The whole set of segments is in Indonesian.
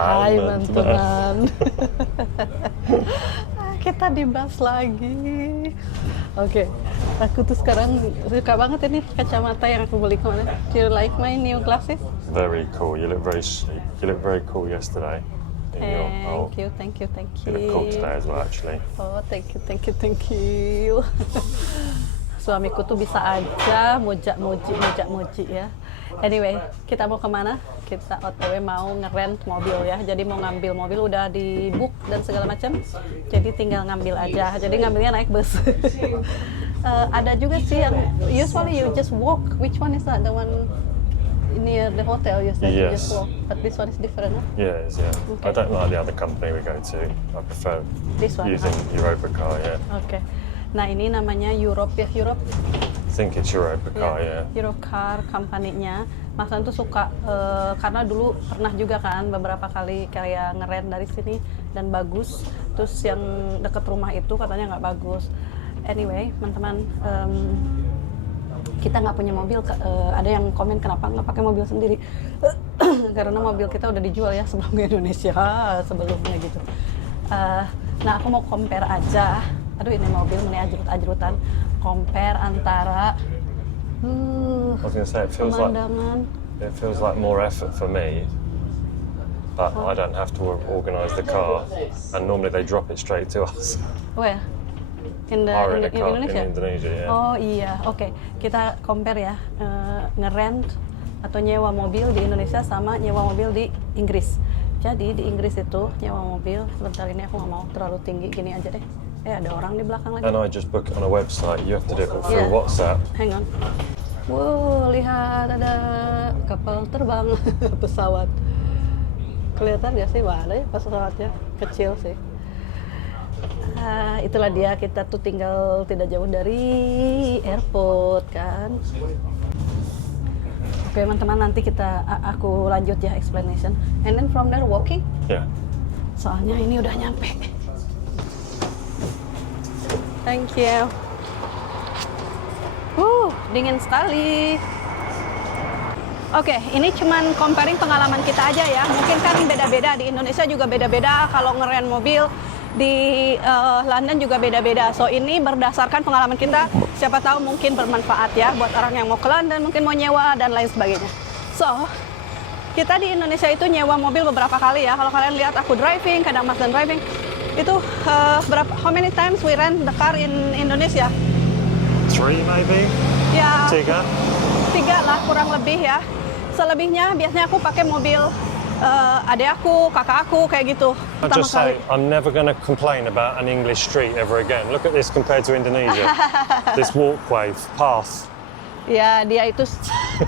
Hai mantunan. Kita dibahas lagi. Oke, aku tuh sekarang suka banget ini kacamata yang aku beli kemarin. Do you like my new glasses? Very cool. You look very cool yesterday. Thank you. You look cool today as well, actually. Oh, thank you. Suamiku tuh bisa aja muji ya. Anyway, kita mau kemana? Kita OTW mau ngerent mobil ya. Jadi mau ngambil mobil udah di book dan segala macam. Jadi tinggal ngambil aja. Jadi ngambilnya naik bus. Ada juga sih yang usually you just walk. Which one is that? The one near the hotel you said you just walk. But this one is different, huh? Yeah. Okay. I don't like the other company we go to. I prefer this one, using Europcar, yeah. Okay. Nah ini namanya Europe. I think it's Europcar, yeah. Europcar company-nya. Mas An tuh suka karena dulu pernah juga kan beberapa kali kayak ngerent dari sini dan bagus. Terus yang deket rumah itu katanya nggak bagus. Anyway, teman-teman, kita nggak punya mobil. Ada yang komen kenapa nggak pakai mobil sendiri? Karena mobil kita udah dijual ya sebelum ke Indonesia sebelumnya gitu. Nah aku mau compare aja. Aduh ini mobil mulai ajrut-ajrutan. Compare antara I was going to say, it feels like more effort for me, but I don't have to organise the car, and normally they drop it straight to us. Where? In Indonesia? In Indonesia, yeah. Oh iya, oke. Kita compare ya, ngerent atau nyewa mobil di Indonesia sama nyewa mobil di Inggris. Jadi di Inggris itu nyewa mobil, sebentar ini aku nggak mau terlalu tinggi, gini aja deh. Ada orang di belakang lagi. And I just book it on a website. You have to do it through WhatsApp. Hang on. Wow, lihat ada kapal terbang, pesawat. Kelihatan nggak sih? Wah, ada ya pesawatnya. Kecil sih. Itulah dia, kita tuh tinggal tidak jauh dari airport kan. Oke teman-teman, nanti aku lanjut ya explanation. And then from there walking? Yeah. Soalnya ini udah nyampe. Thank you. Dingin sekali. Oke, ini cuman comparing pengalaman kita aja ya. Mungkin kan beda-beda, di Indonesia juga beda-beda. Kalau ngerent mobil di London juga beda-beda. So ini berdasarkan pengalaman kita. Siapa tahu mungkin bermanfaat ya buat orang yang mau ke London, mungkin mau nyewa dan lain sebagainya. So kita di Indonesia itu nyewa mobil beberapa kali ya. Kalau kalian lihat aku driving, kadang Mas dan driving. Itu how many times we rent the car in Indonesia? 3 maybe? Ya, 3 lah kurang lebih ya. Selebihnya biasanya aku pakai mobil adik aku, kakak aku kayak gitu. I just say I'm never going to complain about an English street ever again. Look at this compared to Indonesia. This walkway path. Ya, dia itu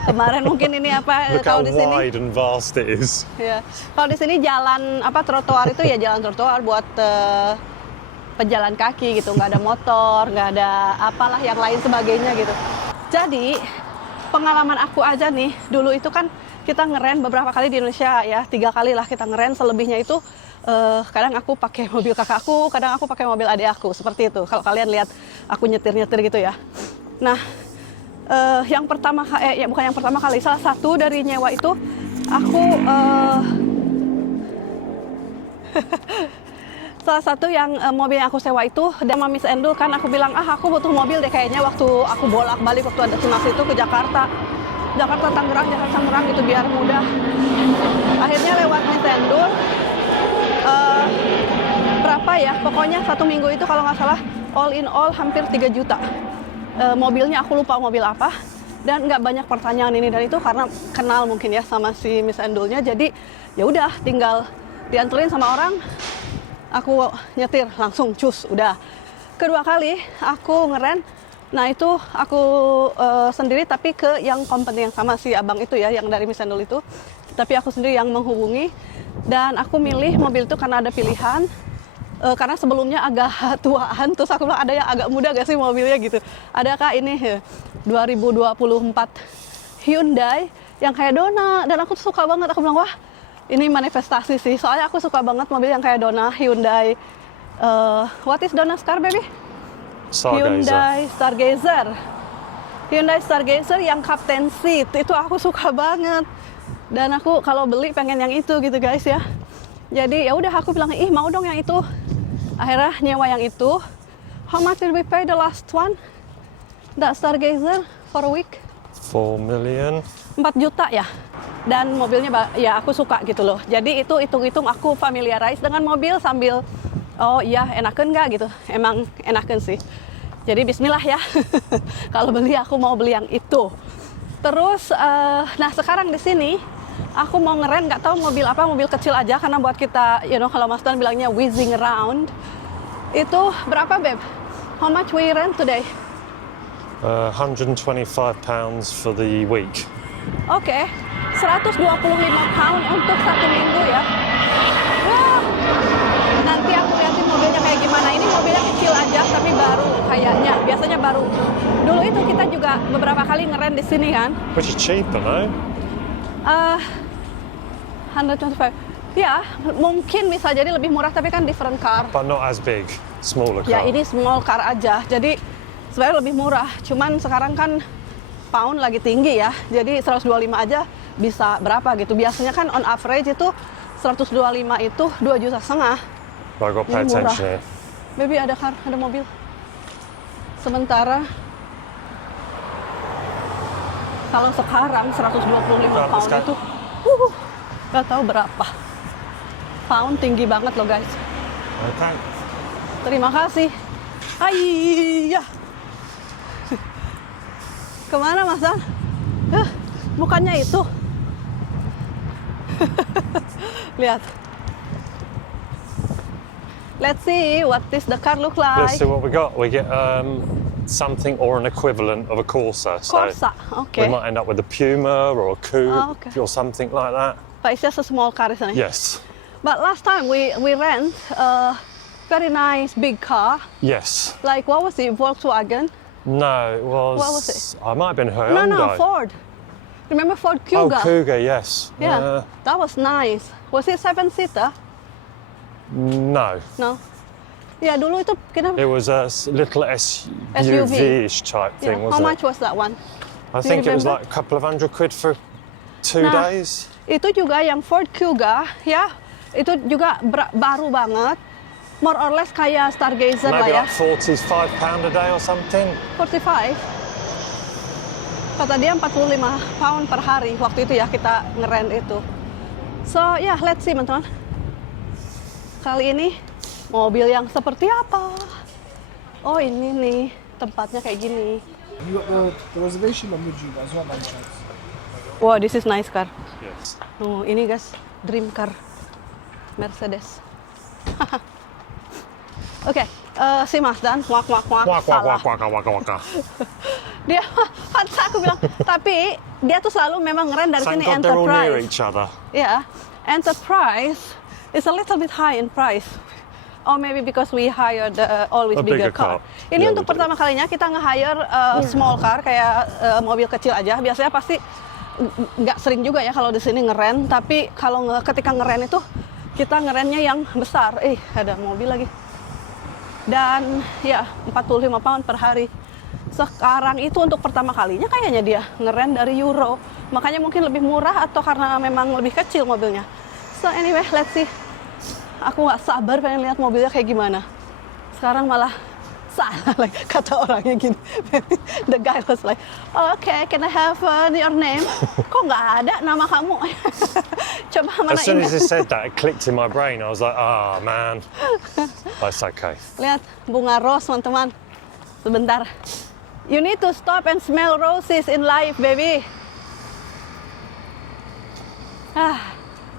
kemarin mungkin ini apa Look how kalau di sini. wide and vast it is. Ya, kalau di sini jalan trotoar itu ya jalan trotoar buat pejalan kaki gitu, nggak ada motor, nggak ada apalah yang lain sebagainya gitu. Jadi pengalaman aku aja nih, dulu itu kan kita ngeren beberapa kali di Indonesia ya, 3 kali lah kita ngeren. Selebihnya itu kadang aku pakai mobil kakakku, kadang aku pakai mobil adik aku, seperti itu. Kalau kalian lihat aku nyetir gitu ya. Nah, yang pertama bukan yang pertama kali, salah satu dari nyewa itu aku salah satu yang mobil yang aku sewa itu sama Miss Endul kan, aku bilang aku butuh mobil deh kayaknya waktu aku bolak-balik waktu ada tunas itu ke Jakarta Tangerang gitu biar mudah. Akhirnya lewat Miss Endul berapa ya, pokoknya 1 minggu itu kalau nggak salah all in all hampir 3 juta. Mobilnya aku lupa mobil apa, dan nggak banyak pertanyaan ini dan itu karena kenal mungkin ya sama si Miss Endulnya. Jadi ya udah tinggal dianterin sama orang, aku nyetir langsung cus udah. Kedua kali aku ngeren, nah itu aku sendiri tapi ke yang company yang sama si abang itu ya, yang dari Miss Endul itu. Tapi aku sendiri yang menghubungi dan aku milih mobil itu karena ada pilihan. Karena sebelumnya agak tuaan, terus aku bilang ada yang agak muda gak sih mobilnya gitu. Adakah ini 2024 Hyundai yang kayak Dona, dan aku tuh suka banget. Aku bilang wah ini manifestasi sih, soalnya aku suka banget mobil yang kayak Dona, Hyundai. What is Dona's car baby? Hyundai Stargazer. Hyundai Stargazer yang Captain Seat, itu aku suka banget. Dan aku kalau beli pengen yang itu gitu guys ya. Jadi ya udah aku bilang, ih mau dong yang itu. Akhirnya nyewa yang itu. How much did we pay the last one? That Stargazer for a week? 4 million. 4 juta ya. Dan mobilnya ya aku suka gitu loh. Jadi itu hitung-hitung aku familiarize dengan mobil sambil oh iya enakan nggak gitu. Emang enakan sih. Jadi bismillah ya. Kalau beli aku mau beli yang itu. Terus nah sekarang di sini aku mau ngeren, nggak tahu mobil apa, mobil kecil aja karena buat kita, kalau Mas Dan bilangnya whizzing around. Itu berapa, Beb? How much we rent today? £125 for the week. Oke, 125 pound untuk 1 minggu ya. Wah, nanti aku liatin mobilnya kayak gimana. Ini mobilnya kecil aja tapi baru kayaknya. Biasanya baru. Dulu itu kita juga beberapa kali ngeren di sini kan. Which is cheaper, no? 125. Ya, mungkin bisa jadi lebih murah tapi kan different car. But not as big, smaller car. Ya, ini small car aja. Jadi sebenarnya lebih murah. Cuman sekarang kan pound lagi tinggi ya. Jadi 125 aja bisa berapa gitu. Biasanya kan on average itu 125 itu 2,5 juta. I got to pay Ini murah. attention here. Baby ada mobil. Sementara kalau sekarang 125 pound sekarang. itu nggak tahu berapa. Pound tinggi banget loh guys. Okay. Terima kasih. Ayah. Kemana Mas Dan? Bukannya itu. Lihat. Let's see what this the car look Let's like. see what we got. We get something or an equivalent of a Corsa. Corsa, So okay. we might end up with a Puma or a Coupe Oh, okay. or something like that. But it's just a small car, isn't it? Yes. But last time we rent a very nice big car. Yes. Like what was it? Volkswagen? No, it was. What was it? I might have been Hyundai. No, Ford. Remember Ford Kuga? Oh, Cougar, yes. Yeah, that was nice. Was it 7-seater? No, No. Ya dulu itu kita. it was a little SUV-ish type Yeah. thing, How wasn't much it? was that one? I Do you think it was remember? like a couple of £100 for 2 Nah, days. Itu juga yang Ford Kuga, ya. Itu juga baru banget. More or less kayak Stargazer lah Maybe ya. like £45 a day or something. 45. Kata dia 45 pound per hari waktu itu ya kita ngerent itu. So ya, let's see teman-teman. Kali ini mobil yang seperti apa? Oh ini nih tempatnya kayak gini. You got the reservation on with you guys, not by any chance? Wow, this is nice car. Yes. Oh ini guys, dream car Mercedes. Oke, si Mas Dan wak salah. Waka. Dia kata aku bilang, tapi dia tuh selalu memang ngeren dari Thank sini God they're all near Enterprise. each other. Yeah, Enterprise is a little bit high in price. Or maybe because we hired always A bigger bigger car. car. Ini Yeah, untuk we do. pertama kalinya kita nge-hire small car kayak mobil kecil aja. Biasanya pasti nggak sering juga ya kalau di sini ngeren. Tapi kalau ketika ngeren itu kita ngerennya yang besar. Ada mobil lagi. Dan ya 45 pound per hari. Sekarang itu untuk pertama kalinya kayaknya dia ngeren dari Euro. Makanya mungkin lebih murah atau karena memang lebih kecil mobilnya. So anyway, let's see. Aku nggak sabar pengen lihat mobilnya kayak gimana. Sekarang malah salah like, kata orangnya gini. The guy was like, oh, okay, can I have your name? Kok nggak ada nama kamu? Coba mana As soon ini? as he said that, it clicked in my brain. I was like, ah, man. That's okay. Lihat bunga rose teman-teman. Sebentar. You need to stop and smell roses in life, baby.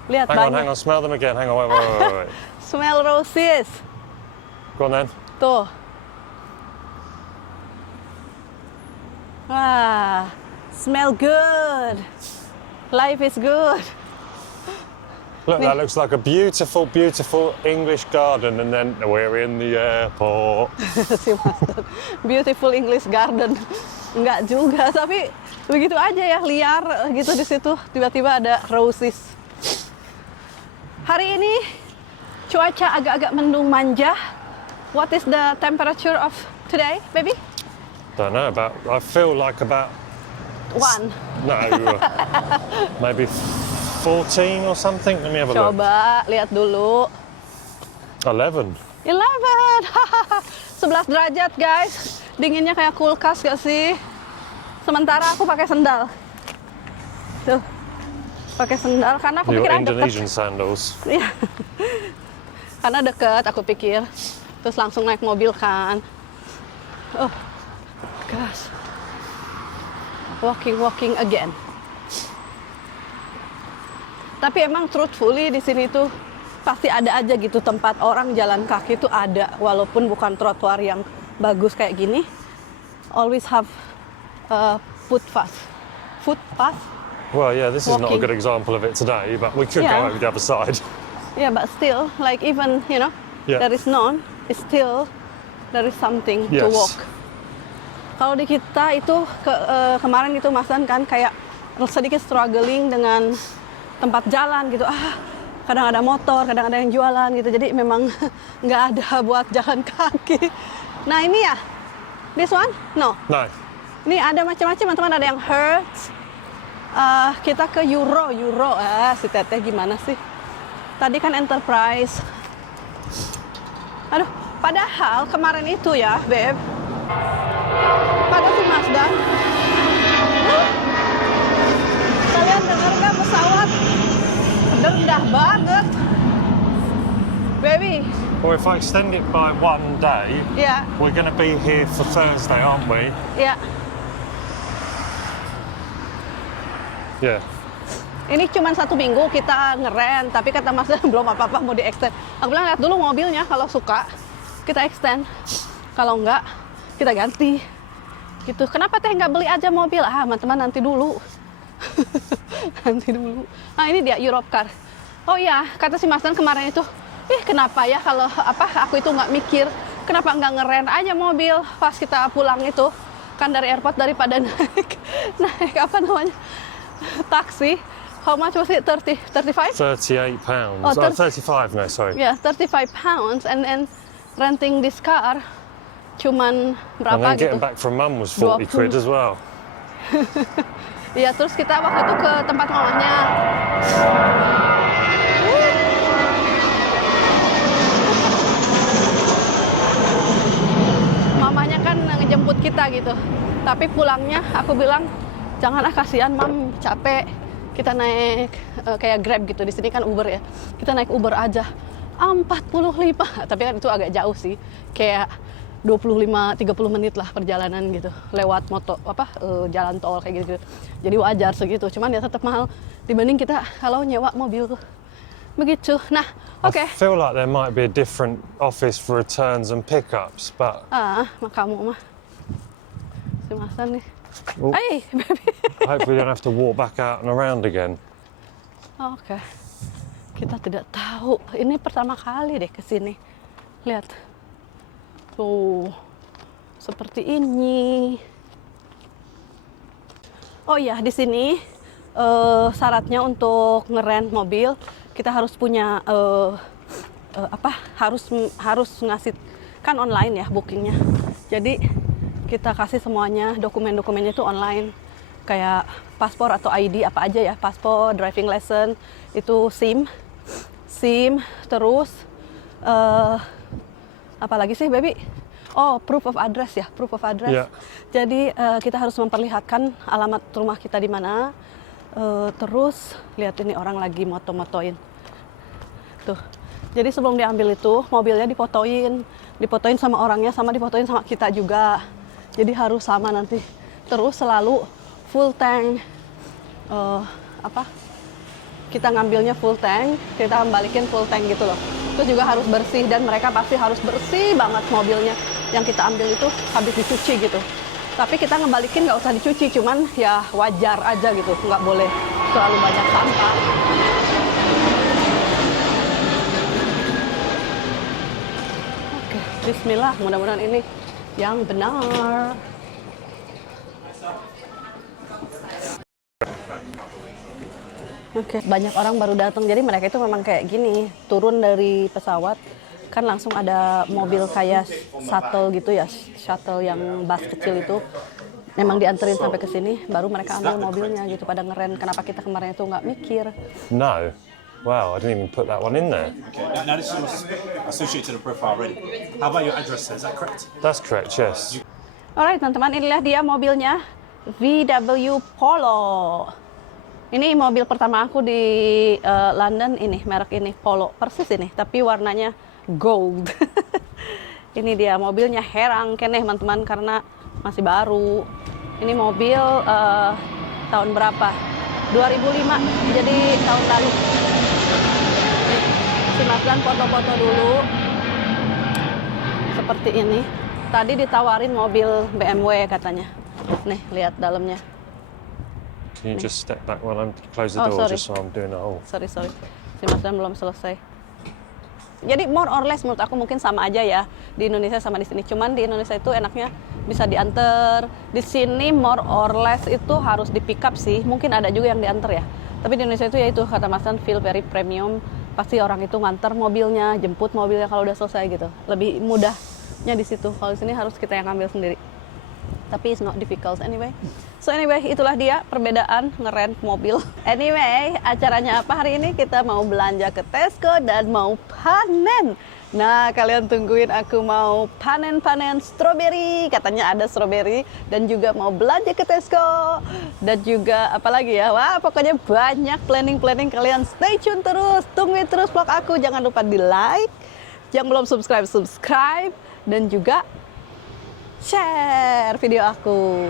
Lihat Hang banyak. on, smell them again. Hang on, wait. Smell roses. Go on then. Tuh. Wah, smell good. Life is good. Look, that looks like a beautiful, beautiful English garden, and then we're in the airport. Si Master. Beautiful English garden. Enggak juga, tapi begitu aja ya, liar gitu di situ. Tiba-tiba ada roses. Hari ini cuaca agak-agak mendung manja. What is the temperature of today, baby? Don't know I feel like about 1. no, maybe 14 or something? Let me have a look. Coba lihat dulu. 11. 11. 11 derajat, guys. Dinginnya kayak kulkas gak sih? Sementara aku pakai sendal. Tuh. Pakai sendal karena aku Your pikir deket. Indonesian sandals. Iya. Karena deket aku pikir. Terus langsung naik mobil kan. Oh. Gosh. Walking again. Tapi emang truthfully di sini tuh pasti ada aja gitu tempat orang jalan kaki tuh ada, walaupun bukan trotoar yang bagus kayak gini. Always have footpath. Well, yeah, this is not a Walking. good example of it today, but we could Yeah. go over the other side. Yeah, but still, like even Yeah. there is none, it's still there is something to Yes. walk. Kalau di kita itu kemarin itu Mas Dan kan kayak sedikit struggling dengan tempat jalan gitu. Kadang ada motor, kadang ada yang jualan gitu. Jadi memang nggak ada buat jalan kaki. Nah ini ya, this one? No. No. Ini ada macam-macam teman-teman, ada yang Hertz. Kita ke Euro. Si Teteh gimana sih? Tadi kan Enterprise. Aduh, padahal kemarin itu ya, Beb. Pada si Mazda. Kalian dengar nggak pesawat? Rendah banget. Baby. Or if I extend it by one day, Ya, we're going to be here for Thursday, aren't we? ya. Yeah. Ini cuma 1 minggu kita ngeren, tapi kata Mas Dan belum apa-apa mau di-extend. Aku bilang lihat dulu mobilnya, kalau suka kita extend, kalau enggak kita ganti. Gitu. Kenapa Teh nggak beli aja mobil? Teman-teman nanti dulu. Nanti dulu. Nah ini dia Europe Car. Oh iya, kata si Mas Dan kemarin itu, kenapa ya kalau aku itu nggak mikir, kenapa nggak ngeren aja mobil pas kita pulang itu kan dari airport daripada naik apa namanya taksi. How much was it? 35? £38. Oh, 35, no, sorry. Yeah, 35 pounds, and then renting this car cuman And berapa then gitu? getting back from Mum was 40 quid as well. Iya, terus kita waktu itu ke tempat mamanya. Mamanya kan ngejemput kita gitu. Tapi pulangnya aku bilang, janganlah kasihan Mam, capek. Kita naik kayak Grab gitu. Di sini kan Uber ya. Kita naik Uber aja. 45. Tapi kan itu agak jauh sih. Kayak 25-30 menit lah perjalanan gitu. Lewat jalan tol kayak gitu. Jadi wajar segitu. Cuman ya tetap mahal dibanding kita kalau nyewa mobil. Begitu. Nah, oke. I feel like there might be a different office for returns and pickups, but Kamu mah. Si Masan nih. Oh. Hai, baby. hopefully we don't have to walk back out and around again. Oke. Kita tidak tahu. Ini pertama kali deh ke sini. Lihat. Tuh. Seperti ini. Oh iya, di sini syaratnya untuk ngerent mobil kita harus punya harus ngasih kan online ya bookingnya. Jadi kita kasih semuanya, dokumen-dokumennya itu online, kayak paspor atau ID apa aja ya, paspor, driving license, itu SIM, terus apa lagi sih baby? Oh, proof of address ya, proof of address. Yeah. Jadi kita harus memperlihatkan alamat rumah kita di mana. Terus lihat ini orang lagi moto-motoin. Tuh. Jadi sebelum diambil itu mobilnya difotoin sama orangnya, sama difotoin sama kita juga. Jadi harus sama nanti. Terus selalu full tank. Kita ngambilnya full tank, kita balikin full tank gitu loh. Itu juga harus bersih dan mereka pasti harus bersih banget mobilnya. Yang kita ambil itu habis dicuci gitu. Tapi kita ngebalikin nggak usah dicuci, cuman ya wajar aja gitu, nggak boleh terlalu banyak sampah. Oke, bismillah, mudah-mudahan ini yang benar. Oke, banyak orang baru datang, jadi mereka itu memang kayak gini, turun dari pesawat, kan langsung ada mobil kayak shuttle gitu ya, shuttle yang bus kecil itu, memang dianterin sampai ke sini, baru mereka ambil mobilnya gitu pada ngeren. Kenapa kita kemarin itu nggak mikir? No. Wow, I didn't even put that one in there. Okay, now this is associated to the profile already. How about your address? Is that correct? That's correct, yes. Alright teman-teman, inilah dia mobilnya VW Polo. Ini mobil pertama aku di London, ini merek ini Polo, persis ini, tapi warnanya gold. Ini dia mobilnya herang keneh teman-teman karena masih baru. Ini mobil tahun berapa? 2005, jadi tahun lalu. Nih, si Mas Dan foto-foto dulu. Seperti ini. Tadi ditawarin mobil BMW katanya. Nih, lihat dalamnya. Can you just step back while I'm close the Oh, door sorry. just so I'm doing it all? Sorry. Si Mas Dan belum selesai. Jadi more or less menurut aku mungkin sama aja ya di Indonesia sama di sini. Cuman di Indonesia itu enaknya bisa diantar. Di sini more or less itu harus di pick up sih. Mungkin ada juga yang diantar ya. Tapi di Indonesia itu ya itu kata Mas Dan feel very premium. Pasti orang itu ngantar mobilnya, jemput mobilnya kalau udah selesai gitu. Lebih mudahnya di situ. Kalau di sini harus kita yang ambil sendiri. Tapi it's not difficult anyway. So anyway, itulah dia perbedaan ngerent mobil. Anyway, acaranya apa hari ini? Kita mau belanja ke Tesco dan mau panen. Nah, kalian tungguin aku mau panen-panen stroberi. Katanya ada stroberi dan juga mau belanja ke Tesco. Dan juga apa lagi ya? Wah, pokoknya banyak planning-planning. Kalian stay tune terus. Tungguin terus vlog aku. Jangan lupa di like. Yang belum subscribe. Dan juga share video aku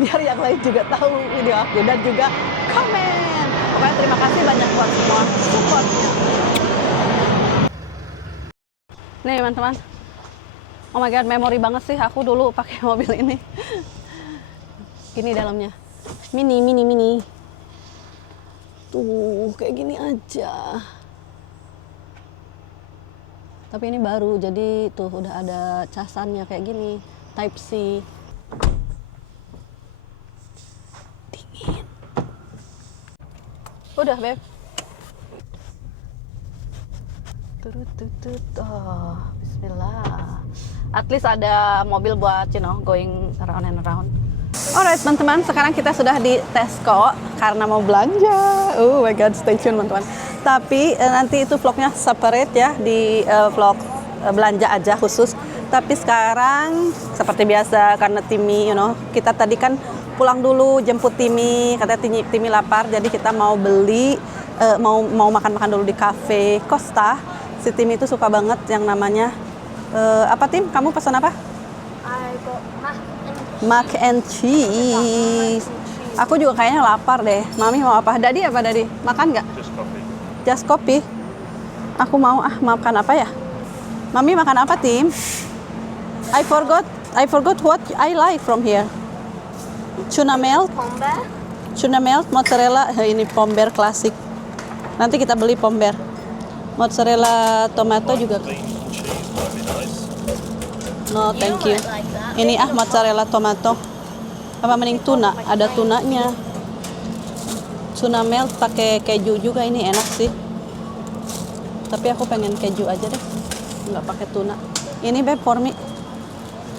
biar yang lain juga tahu video aku dan juga komen. Pokoknya terima kasih banyak buat semua supportnya. Nih teman-teman, oh my god, memori banget sih aku dulu pakai mobil ini. Gini dalamnya, mini. Tuh kayak gini aja. Tapi ini baru, jadi tuh udah ada casannya kayak gini. Type C. Dingin. Udah, Beb. Oh, bismillah. At least ada mobil buat, going around and around. Alright, teman-teman, sekarang kita sudah di Tesco karena mau belanja. Oh my god, stay tune, teman-teman. Tapi nanti itu vlognya separate ya, di vlog belanja aja khusus. Tapi sekarang seperti biasa karena Timmy, kita tadi kan pulang dulu jemput Timmy, katanya Timmy lapar, jadi kita mau beli, mau makan-makan dulu di cafe Costa. Si Timmy itu suka banget yang namanya apa Tim? Kamu pesan apa? I got Mac and cheese. Aku juga kayaknya lapar deh. Mami mau apa? Dadi apa Dadi? Makan nggak? Just coffee. Just coffee. Aku mau makan apa ya? Mami makan apa Tim? I forgot what I like from here. Tuna melt, mozzarella. Ini pomber klasik. Nanti kita beli pomber. Mozzarella tomato juga. No, thank you. Ini mozzarella tomato. Apa mending tuna? Ada tunanya. Tuna melt pakai keju juga, ini enak sih. Tapi aku pengen keju aja deh. Nggak pakai tuna. Ini Beb for me.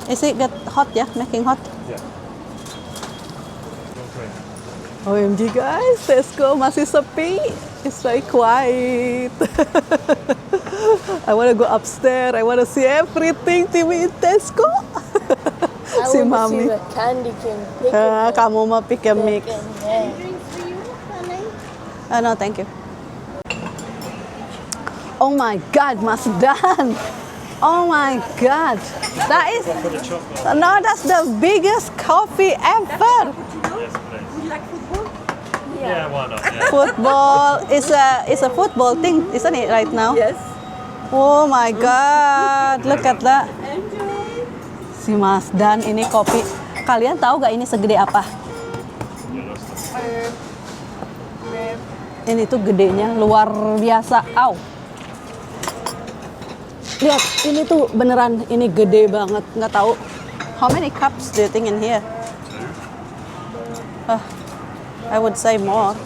Is it get hot ya? Making hot? Yeah. OMG guys, Tesco masih sepi. It's very quiet. I wanna go upstairs. I wanna see everything Timmy in Tesco. Si Mami. candy cane. Kamu mau pick a mix? No, thank you. Oh my God, Mas Dan. Oh my God, that's the biggest coffee ever. Yes, please. Yeah, why not? Yeah. Football is a football thing, isn't it right now? Yes. Oh my God, look at that. Si Mas Dan ini kopi. Kalian tahu gak ini segede apa? Ini tuh gedenya luar biasa. Au. Lihat, ini tuh beneran, ini gede banget. Nggak tahu. How many cups do you think in here? I would say more.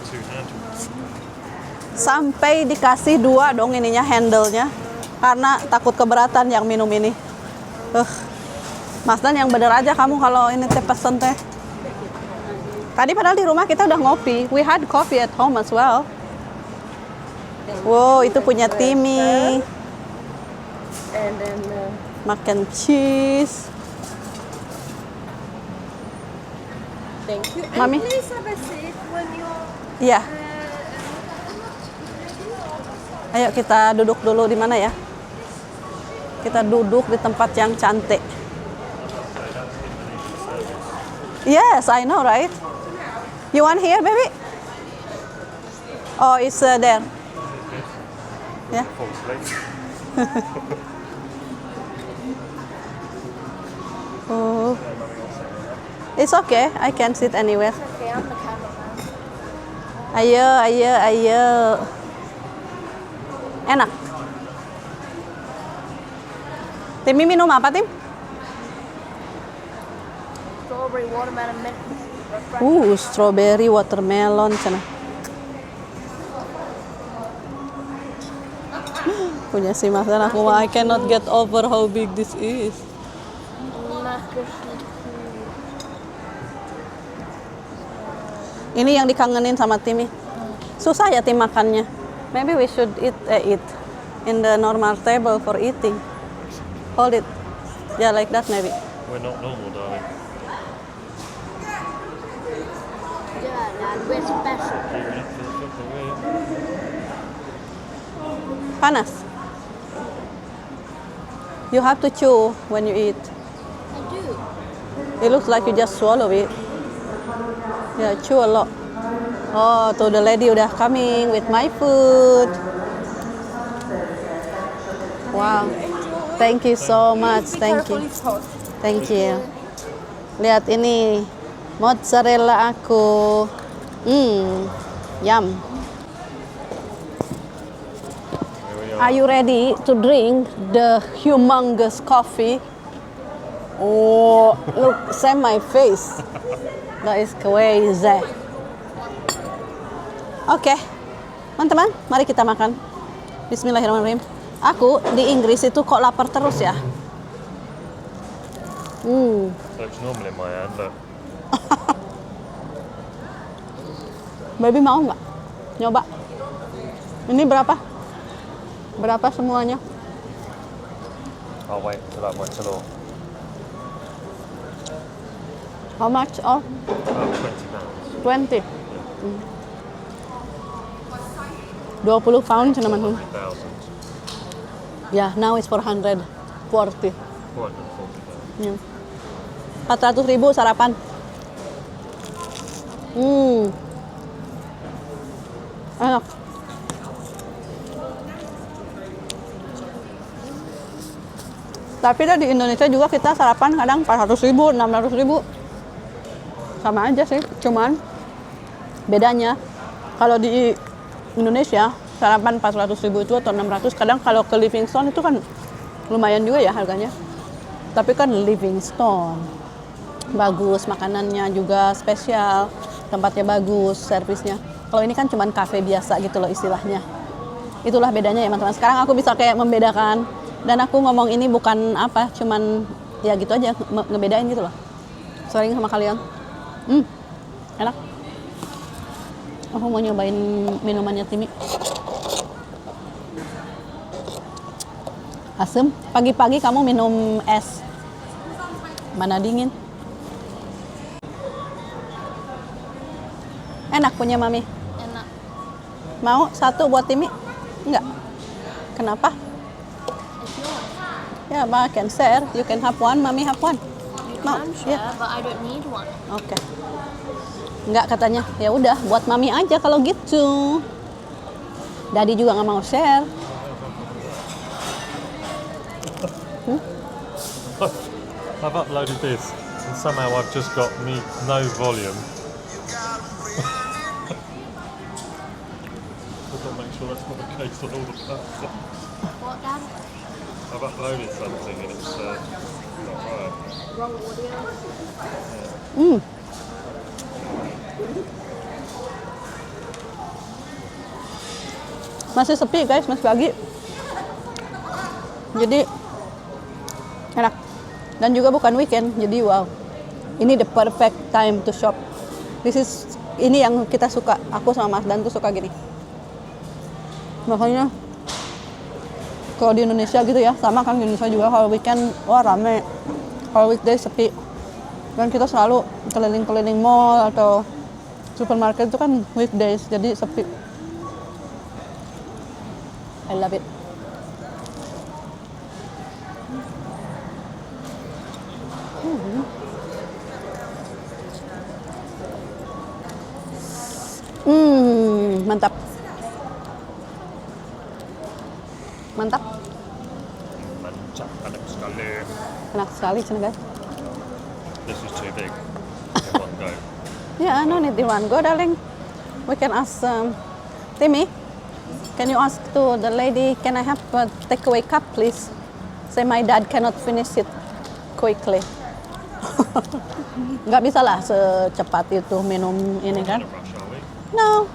Sampai dikasih 2 dong ininya, handle-nya. Karena takut keberatan yang minum ini. Mas Dan yang bener aja kamu kalau ini teh pesen teh. Tadi padahal di rumah kita udah ngopi. We had coffee at home as well. Wow, itu punya Timmy. And then Mac and cheese. thank you. And Mami. please have a seat when you're Iya. Ayo kita duduk dulu di mana ya? Kita duduk di tempat yang cantik. Yes, I know, right? You want here, baby? Oh, it's there. Yeah. Oh, it's okay. I can sit anywhere. okay, I'm the cameraman. Ayo, ayo, ayo. Enak. Tim minum apa, Tim? Strawberry watermelon mint. Refresh. Strawberry watermelon sana. Punya si Mas dan aku mah I cannot get over how big this is. Ini yang dikangenin sama Timmy. Susah ya Tim makannya. Maybe we should eat in the normal table for eating. Hold it. Yeah, like that maybe. We're not normal, darling. Yeah, Dad, we're special. Gearing up for the football, will you? Panas. You have to chew when you eat. I do. It looks like you just swallow it. Yeah, chew a lot. Oh, tuh the lady udah coming with my food. Wow. Thank you so much. Thank you. Thank you. Lihat ini mozzarella aku. Yum. Are you ready to drink the humongous coffee? Oh, look, see my face. That is crazy. Oke, teman-teman, mari kita makan. Bismillahirrahmanirrahim. Aku di Inggris itu kok lapar terus ya. Looks normal in my hand, look. Baby mau nggak? Nyoba. Ini berapa? Berapa semuanya? I'll wait till that much all. How much? Oh, About £20. 20. 20 pound teman-teman. 1,000. Ya, now it's 440. 440. Ya. 400.000 sarapan. Enak. Tapi di Indonesia juga kita sarapan kadang 400.000, 600.000. Sama aja sih, cuman bedanya kalau di Indonesia sarapan 400.000 itu atau 600, kadang kalau ke Livingstone itu kan lumayan juga ya harganya. Tapi kan Livingstone bagus, makanannya juga spesial, tempatnya bagus, servisnya. Kalau ini kan cuman kafe biasa gitu loh istilahnya. Itulah bedanya ya teman-teman. Sekarang aku bisa kayak membedakan, dan aku ngomong ini bukan apa, cuman ya gitu aja, ngebedain gitu loh. Sharing sama kalian. Enak. Aku mau nyobain minumannya Timmy. Asem. Pagi-pagi kamu minum es. Mana dingin. Enak punya Mami. Enak. Mau satu buat Timmy? Enggak. Kenapa? Ya, I can share. You can have one, Mami have one. Mau? Share, Ya. but I don't need one. Oke. Enggak katanya. Ya udah, buat Mami aja kalau gitu. Daddy juga nggak mau share. I've uploaded this and somehow I've just got no volume. I've got to make sure that's not the case on all the platforms. What, Dad? I've uploaded something and it's not right. Wrong audio. Masih sepi guys, masih pagi. Jadi enak. Dan juga bukan weekend, jadi wow. Ini the perfect time to shop. Ini yang kita suka. Aku sama Mas Dan tuh suka gini. Makanya kalau di Indonesia gitu ya, sama kan di Indonesia juga kalau weekend wah rame, kalau weekday sepi. Dan kita selalu keliling-keliling mall atau supermarket itu kan weekdays, jadi sepi. I love it. Mantap. Mantap. Mantap, enak sekali. Enak sekali, cina guys. This is too big in one go. Yeah, no need in one go, darling. We can ask Timmy. Can you ask to the lady, can I have a takeaway cup, please? Say my dad cannot finish it quickly. Nggak bisa lah secepat itu minum ini kan? In a rush, are we? No.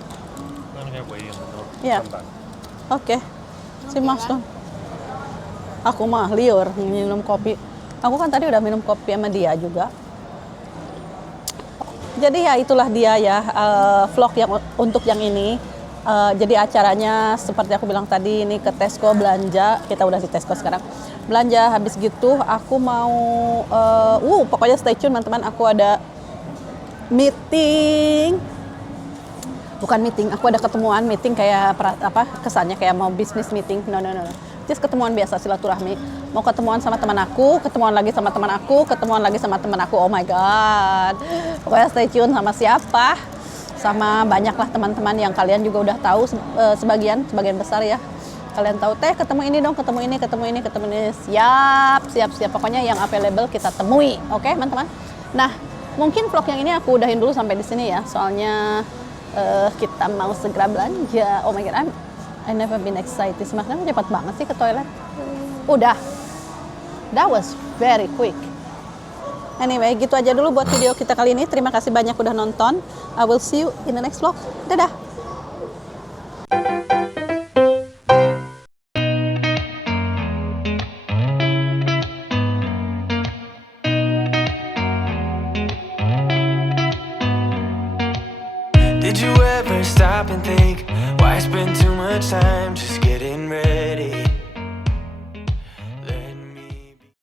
I'm gonna go wee and then I'll Yeah. come back. Oke. Si Mas dong. Aku mah liur minum kopi. Aku kan tadi udah minum kopi sama dia juga. Jadi ya itulah dia ya vlog yang untuk yang ini. Jadi acaranya seperti aku bilang tadi, ini ke Tesco belanja. Kita udah di Tesco sekarang. Belanja habis gitu aku mau pokoknya stay tune teman-teman. Aku ada meeting. Bukan meeting, aku ada ketemuan meeting kayak kesannya kayak mau business meeting. No. Just ketemuan biasa silaturahmi. Mau ketemuan sama teman aku, ketemuan lagi sama teman aku, ketemuan lagi sama teman aku. Oh my god. Pokoknya stay tune sama siapa? Sama banyaklah teman-teman yang kalian juga udah tahu sebagian besar ya. Kalian tahu ketemu ini dong, ketemu ini. Siap. Pokoknya yang available kita temui. Oke, teman-teman. Nah, mungkin vlog yang ini aku udahin dulu sampai di sini ya. Soalnya kita mau segera belanja. Oh my god, I never been excited. Makanya cepat banget sih ke toilet. Udah. That was very quick. Anyway, gitu aja dulu buat video kita kali ini. Terima kasih banyak udah nonton. I will see you in the next vlog. Dadah. Did you ever stop and think, why spend too much time just getting ready?